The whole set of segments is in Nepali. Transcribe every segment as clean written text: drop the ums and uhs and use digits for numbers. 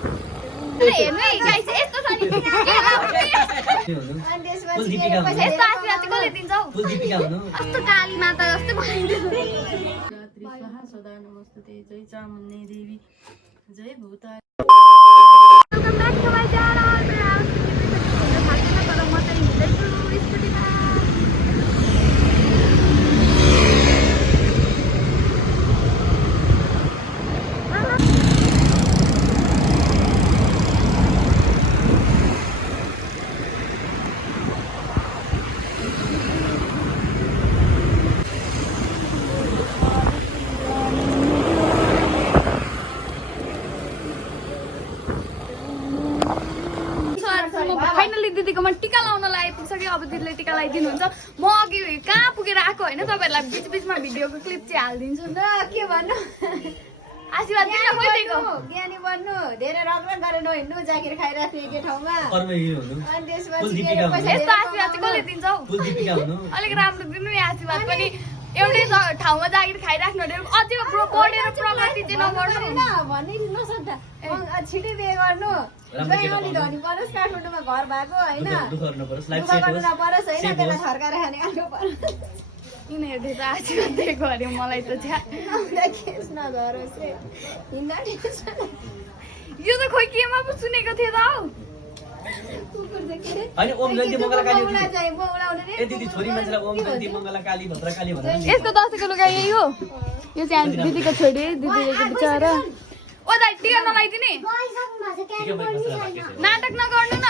हेर्नु है गाइस यस्तो छ नि के यस्तो आशीर्वाद कसले दिन्छ हौ कस्तो काली माता जस्तै बनाइदिन्छ स्वाहा सदा नमस्ते जय चामुण्डे देवी जय भूता welcome back to my channel तर म चाहिँ हिँड्दैछु स्कुटीमा फाइनली दिदीकोमा टिका लाउनलाई आइपुगिसक्यो अब दिदीले टिका लगाइदिनुहुन्छ म अघि कहाँ पुगेर आएको होइन तपाईँहरूलाई बिच बिचमा भिडियोको क्लिप चाहिँ हालिदिन्छु ल के भन्नु आशीर्वाद दिन खोजेको ज्ञानी बन्नु धेरै रगरग गरेर नहिँड्नु जागिर खाइराख्नु एकै ठाउँमा अनि त्यसपछि यस्तो आशीर्वाद चाहिँ कसले दिन्छ हौ अलिक राम्रो दिनु नि आशीर्वाद पनि एउटै ठाउँमा जागिर खाइराख्नु अझै बढेर प्रगति चाहिँ नगर्नु भन्नै नसक्दा छिटै बिहे गर्नु अनि धनी परोस् काठमाडौँमा घर भएको होइन दुःख गर्नु नपरोस् होइन त्यसलाई थर्काएर खाने खानु परोस् यिनीहरूले त आशीर्वाद दिएको अरे मलाई त छ्या खेस नधरोस् रे हिँड्दा यो त खोइ केमा पो सुनेको थियो त हौ यसको दसैँको लुगा यही हो यो चाहिँ दिदीको छोरी दिदीको बिचरा ओ दाइ टिका नलाइदिने नाटक नगर्नु न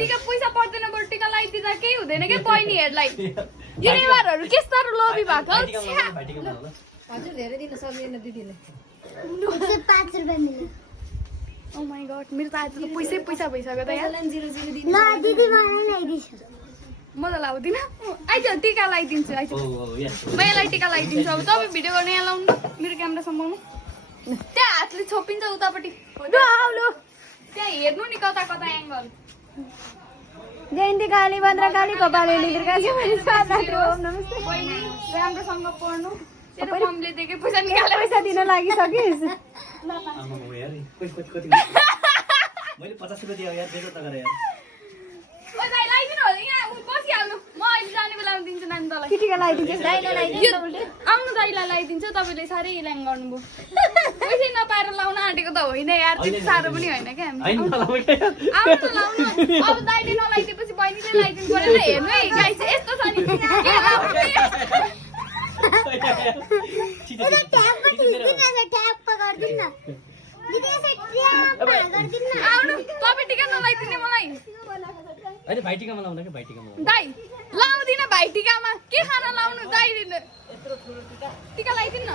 टिका पैसा पर्दैन बरु टिका लगाइदिँदा केही हुँदैन क्या बहिनीहरूलाई यो नेवारहरू के साह्रो लोभी भएको हजुर धेरै दिन सक्दैन दिदीले 5 रुपैयाँ मिल्यो ओ माय गॉड मेरो त आज त पैसा भइसक्यो त यहाँ 0 दिदी ल दिदी मलाई ल्याइदिन्छु म त लाउँदिन आइज टिका लगाइदिन्छु आइज म यसलाई टिका लगाइदिन्छु अब तपाईँ भिडियो गर्न यहाँ लाउनु मेरो क्यामेरा सम्माउनु त्यहाँ हातले छोपिन्छ उतापट्टि त्यहाँ हेर्नु नि कता कता एङ्गल जयन्ती काली भद्रकाली कपाली राम्रोसँग पढ्नु तेरो मम्मीले दिएकै पैसा निकालेर पैसा दिन लागिसकिस् मैले 50 रुपैयाँ दिए यार दे त गरे यार ओ दाइ लाइदिनु होला यहाँ बसिहाल्नु म अहिले जाने बेलामा दिन्छु नानी तलाई टिका लगाइदिन्छु दाइले लगाइदिन्छु आउनु दाइलाई लगाइदिन्छ तपाईँले साह्रै ल्याङ गर्नुभयो पैसै नपाएर लाउन आँटेको त होइन यार त्यति साह्रो पनि होइन क्या हामी आउनु त लाउनु अब दाइले नलाइदिएपछि बहिनीले लगाइदिनु पऱ्यो नि हेर्नु है गाइस यस्तो छ नि के लाउने आउनु तपाईँ टिका नलाइदिने मलाई हैन भाइ टिकामा लाउन के भाइ टिकामा लाउन दाइ लाउँदिन भाइ टिकामा के खाना लाउनु दाइ टिका लगाइदिनु न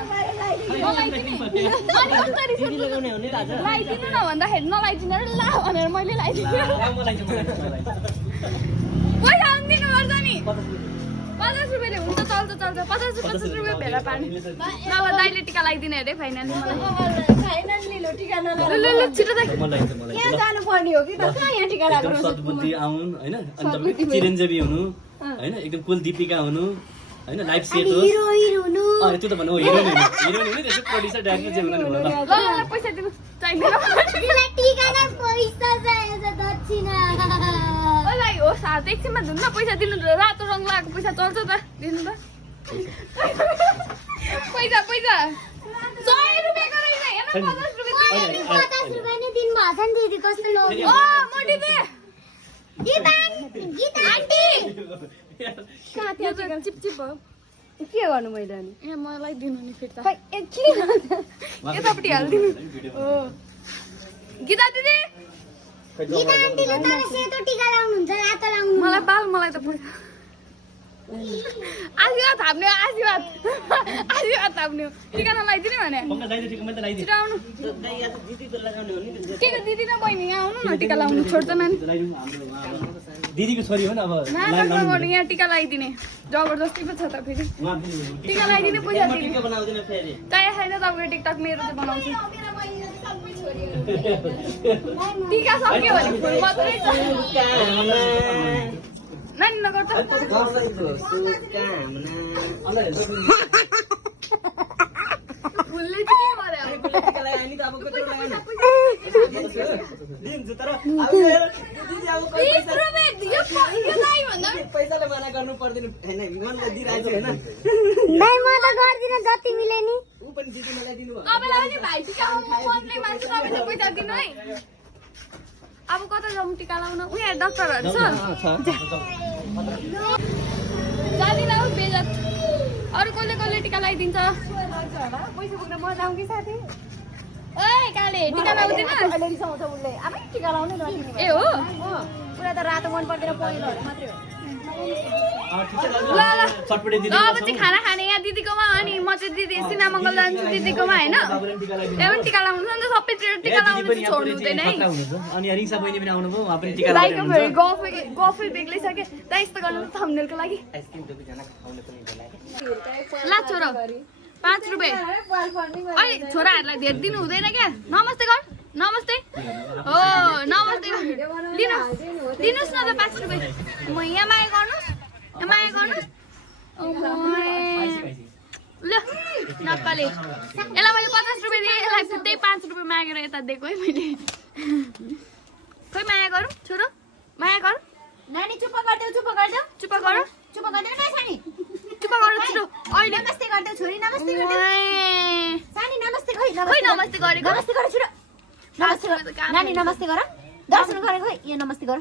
लगाउने हो नि त आज लगाइदिनु न भन्दाखेरि नलाइदिनु ला भनेर मैले लगाइदिनु पैसा दिनु पर्छ नि 50 रुपियाँले हुन्छ चल्छ 50 रुपियाँ भेला पानी नभए दाइले टिका लगाइदिने अरे फाइनली मलाई छिटो दाइ यहाँ जानु पर्ने हो कि त कहाँ यहाँ टिका लाग्नु सद्बुद्धि आउन हैन अनि तपाईको चिरञ्जीवी हुनु हैन एकदम कुल दीपिका हुनु हैन लाइफ सेट होस् हिरोइन हुनु त्यो त भन्नु हिरोइन हुनु त्यसै प्रोड्युसर डाइरेक्टर चाहिँ हुनु नि ल पैसा दिनु चाहिँदैन तिमीलाई टिका न पैसा चाहिन्छ दक्षिणा ओ दाइ हो साथ एकछिनमा धुन्न पैसा दिनु रातो रङ लगाएको पैसा चल्छ त दिनु त पैसा 100 रुपियाँको रहेछ हेर्न 50 रुपियाँ 50 रुपैयाँ नै दिनु भएको छ नि दिदी कस्तो लोभी ओ मोटी दे गीता आन्टी कहाँ थियो चिप भयो के गर्नु मैले अनि ए मलाई दिनु नि फिर्ता एकछिन यतापट्टि हालिदिनु हो गीता दिदी गीता आन्टीले तर सेतो टिका लाउनुहुन्छ रातो लाउनु मलाई बाल मलाई त पैसा आशीर्वाद थाप्ने आशीर्वाद थाप्ने टिका नलाइदिने भने पंकज दाइले टिका मैले लगाइदिए छिटो आउनु दाइ या त दिदी को लगाउने हो नि किन दिदी न बहिनी यहाँ आउनु न टिका लाउनु छोड्छ नानी दिदीको छोरी हो नि अब नाटक नगर्नु यहाँ टिका लगाइदिने जबरजस्ती पो छ त फेरि टिका लगाइदिने पैसा दिने टिका बनाउँदिन फेरि चाहिए छैन तपाईँको टिकटक मेरो चाहिँ बनाउँछु टिका सक्यो भने फुल मात्रै छ नानी नगर्छ फुलले चाहिँ के गर्यो दिन्छु तर अब दिदी अब कोही 30 रुपैयाँ दियो यो दाइ भन्दा पैसाले मना गर्नु पर्दैन हैन मनले दिइराछ हैन दाइ म त गर्दिन जति मिले नि उ पनि दिदी मलाई दिनु भयो तपाईलाई पनि भाइ टिका पर्ने मान्छे तपाईले पैसा दिनु है अब कता जाउँ टिका लाउन उहाँ डाक्टरहरु छ जादिन हौ बेजत अरु कसले टिका लगाइदिन्छ पैसा बोक्न म जाउँ कि साथी ओइ काले टिका लाउँदिन अहिले रिसाउँछ उसले आफै टिका लाउनै नदिने ए हो पुरा त रातो मन पर्दैन पहिलोहरू मात्रै हो ल ल चटपटे दिदी अब चाहिँ खाना खाने यहाँ दिदीकोमा अनि म चाहिँ दिदी सिना मङ्गल जान्छु दिदीकोमा हैन त्यहाँ पनि टिका लाउनु छ नि त सबै टिका लाउनु चाहिँ छोड्नु हुँदैन है अनि रिक्सा बहिनी पनि आउनुभयो उहाँ पनि टिका दाइको फेरि लगाएर गफै बेग्लै सके दाइ यस्तो गर्नु थम्नेलको लागि आइसक्रिम दुईजना खाउने पनि होला ला छोरो 5 रुपैयाँ अहिले छोराहरूलाई धेर दिनु हुँदैन क्या नमस्ते गर नमस्ते हो नमस्ते दिनुहोस् न त 5 रुपैयाँ म यहाँ माया गर्नुहोस् ल नक्कले यसलाई मैले 50 रुपैयाँ दिएँ यसलाई त्यही 5 रुपैयाँ मागेर यता दिएको है मैले खोइ माया गरौँ छोरो माया गर नानी चुप गर्देऊ चुप गर न सानी चुप गर छिटो अहिले नमस्ते गर्देऊ छोरी नमस्ते गर्देऊ ओए, सानी नमस्ते खोइ खोइ नमस्ते गरेको नमस्ते गर छिटो नमस्ते गर नानी नमस्ते गर दर्शन गरे खोइ यो नमस्ते गर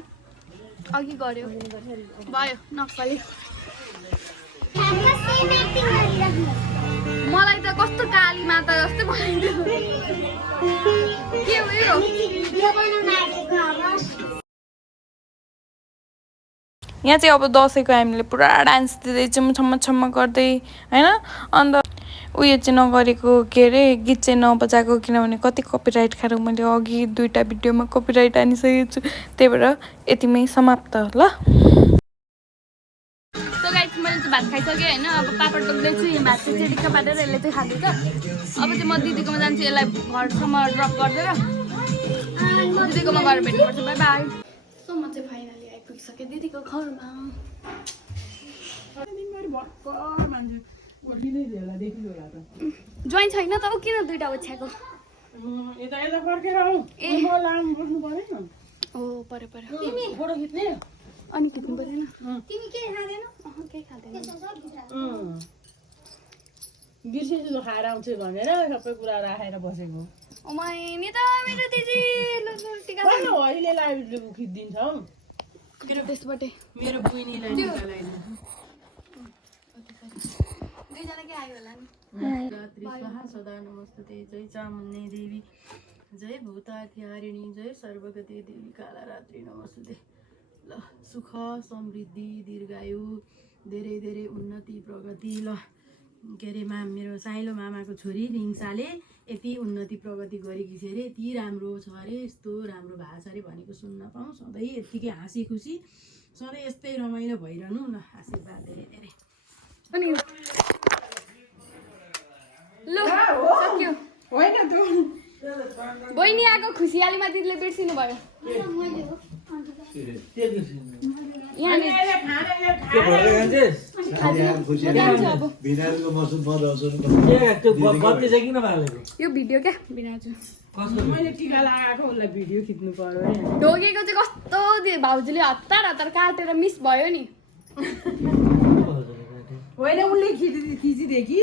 अघि गर्यो भयो नक्कली मलाई त कस्तो काली माता जस्तै बनाइदियो के हो यो यहाँ चाहिँ अब दसैँको हामीले पुरा डान्स दिँदै छम्म छम्म गर्दै होइन अन्त उयो चाहिँ नगरेको के अरे गीत चाहिँ नबजाएको किनभने कति कपिराइट खाएर मैले अघि 2टा भिडियोमा कपिराइट हानिसकेको छु त्यही भएर यतिमै समाप्त ल सो गाइस मैले चाहिँ भात खाइसकेँ होइन अब पापड टोक्दैछु यो भात चाहिँ चिडिक्क पारेर यसले चाहिँ खाँदैछ अब चाहिँ म दिदीकोमा जान्छु यसलाई घरसम्म ड्रप गरिदिएर दिदीकोमा गएर भेट्नुपर्छ बाई बाई सो म चाहिँ फाइनली आइपुगिसकेँ दिदीको घरमा ज्वाइन छैन त ऊ किन 2टा ओछ्याएको ए ओ पऱ्यो अनि खिच्नु पर्दैन तिमी के खाँदैनौ केही खाँदैन बिर्सिनु खाएर आउँछु भनेर सबै कुरा राखेर बसेको नि त मेरो दिदी टिका अहिले लाइभ खिचिदिन्छ हौ त्यसबाटै मेरो बहिनीलाई निकालाइदिनु दुईजना के आयो होला नि गात्री स्वाहा सदा नमस्ते जय चामुण्डे देवी जय भूतात्यारिणी जय सर्वगते देवी काला रात्रि नमस्ते ल सुख समृद्धि दीर्घायु धेरै धेरै उन्नति प्रगति ल के अरे मेरो साइलो मामाको छोरी रिङ्साले यति उन्नति प्रगति गरेकी छ अरे यति राम्रो छ अरे यस्तो राम्रो भएको छ अरे भनेको सुन्न पाऊँ सधैँ यत्तिकै हाँसी खुसी सधैँ यस्तै रमाइलो भइरहनु ल आशीर्वाद धेरै धेरै अनि ल सक्यो होइन त बहिनी आएको खुसियालीमा दिदीले बिर्सिनु भयो यो भिडियो क्या बिनाजु मैले टिका लगाएको उसलाई भिडियो खिच्नु पर्यो नि ढोगेको चाहिँ कस्तो भाउजूले हतार काटेर मिस भयो नि होइन उसले खिचिदिए कि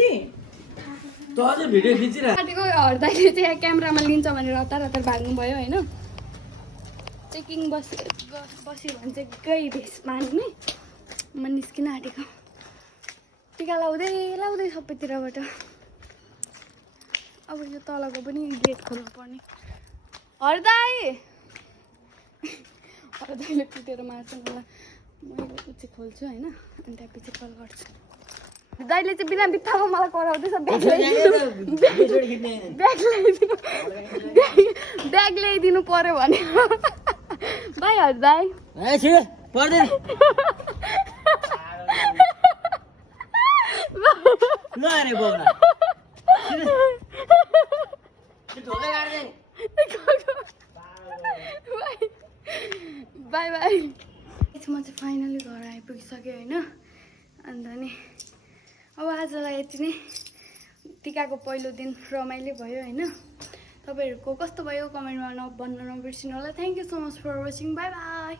त अझै भिडियो खिचिरहेको काटेको हर्दाले चाहिँ क्यामेरामा लिन्छ भनेर हतार भाग्नु भयो होइन चेकिङ बस्यो भने चाहिँ गई भेष मान्ने म निस्किन आँटेको टिका लाउँदै सबैतिरबाट अब यो तलको पनि गेट खोल्नु पर्ने हर्दाले कुटेर मार्छ मलाई मैले चाहिँ खोल्छु होइन अनि त्यहाँपछि कल गर्छु दाइले चाहिँ बिना बित्थामा मलाई कराउँदैछ ब्याग ल्याइदिनु पर्यो भने भाइ हर्दाई बाई बाई म चाहिँ फाइनली घर आइपुगिसकेँ होइन अन्त नि अब आजलाई यति नै टिकाको पहिलो दिन रमाइलो भयो होइन तपाईँहरूको कस्तो भयो कमेन्टमा भन्न नबिर्सिनु होला thank you so much for watching bye by